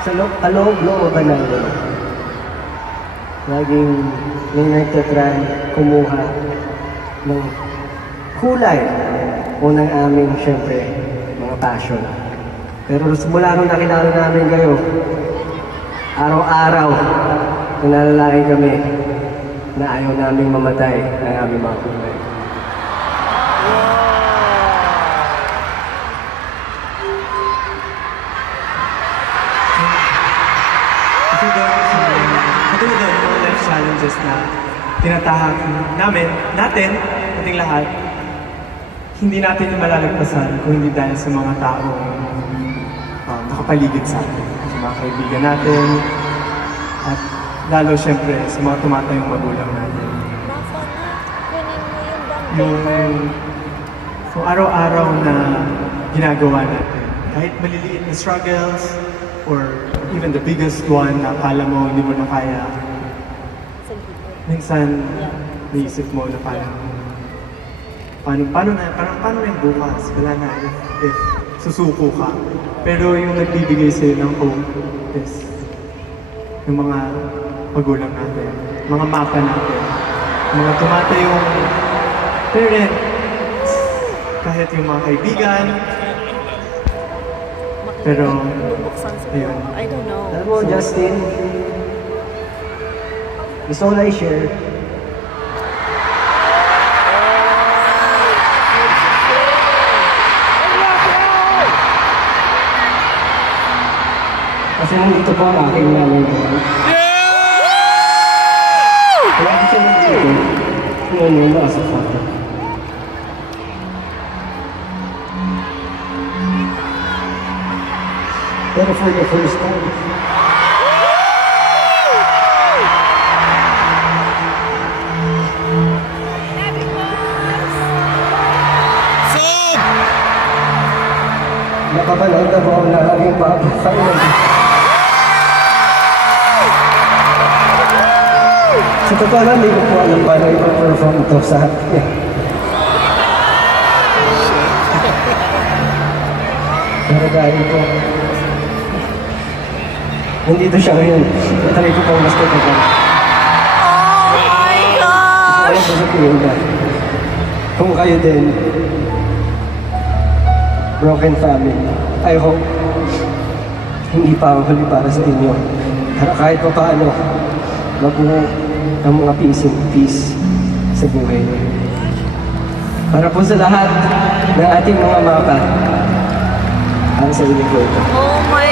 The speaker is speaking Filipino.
sa kaloob-looban namin, laging may nagtatry kumuha ng kulay o ng aming, syempre, mga passion. Pero mula nung nakilala namin kayo, araw-araw, nalalaki kami na ayaw namin mamatay ng aming mga kulay. Kasi doon, katulad doon, mga life challenges na tinatahak natin, ating lahat, hindi natin yung malalagpasan kung hindi dahil sa mga taong nakapaligid sa atin. Sa mga kaibigan natin, at lalo syempre sa mga tumatayong magulang natin. Yung araw-araw na ginagawa natin, kahit maliliit na struggles, or even the biggest one na akala mo hindi mo na kaya, minsan naisip mo na parang paano na yung bukas? Wala na if susuko ka. Pero yung nagbibigay sa'yo ng hope is yung mga magulang natin, mga mapa natin, mga tumatayong parents, kahit yung mga kaibigan. Pero, ayun. I don't know. Alam mo, Justin, gusto ko na i-share. Kasi nandito po ang aking nanay ko. Kaya ko siya nandito. Ngayon yung nasa photo. Pero for the first time, nakapanood na po ako na aking papasayang. Sa totoo lang, hindi ko po alam paano i-perform ito sa akin. Pero dahil po, nandito siya ngayon. Natalay ko pang mas tatagal. Oh my gosh! Alam ko sa tingin na, kung kayo din, broken family, I hope, hindi pa ang huli para sa inyo. Pero kahit pa paano, mabuo ng mga peace sa buhay niyo. Para po sa lahat ng ating mga mapa, para sa inyo po ito. Oh my